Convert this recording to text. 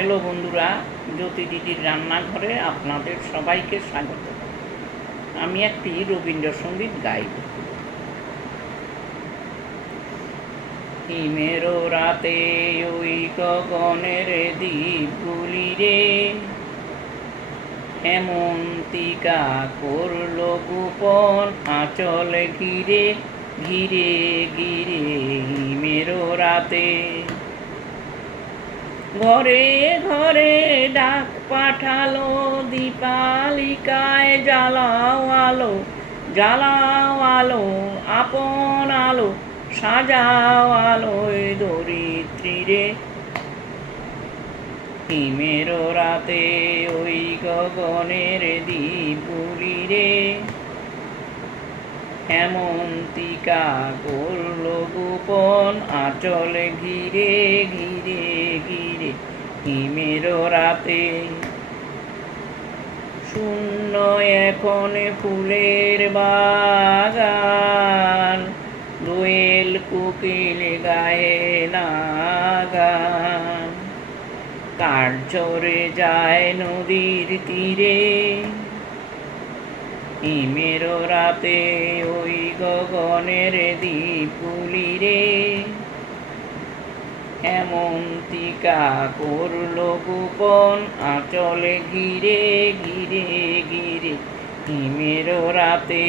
Hello বন্ধুরা, জ্যোতি দিদির রান্নাঘরে আপনাদের সবাইকে স্বাগত। আমি একটি রবীন্দ্রসঙ্গীত গাইব। হিমেরো রাতে ওই গগনের দ্বীপগুলি রে, হেমন্তিকা করল গোপন আঁচল ঘিরে ঘিরে ঘিরে। হিমেরো রাতে ঘরে ঘরে ডাক পাঠালো, দীপালিকায় জ্বালাও আলো, জ্বালাও আলো, আপন আলো সাজাও আলোয় ধরিত্রী রে। হিমেরো রাতে ওই গগনের দ্বীপগুলি রে, হেমন্তিকা করল গোপন আঁচল ঘিরে ঘিরে ঘিরে। হিমেরো রাতে শূন্য এখন ফুলের বাগান, দোয়েল কোকিল গায়ে না গান। কাঠ ঝরে যায় নদীর তীরে, হিমেরো রাতে ওই গগনের দ্বীপগুলি রে, হেমন্তিকা করল গোপন আঁচলে ঘিরে ঘিরে ঘিরে। হিমেরো রাতে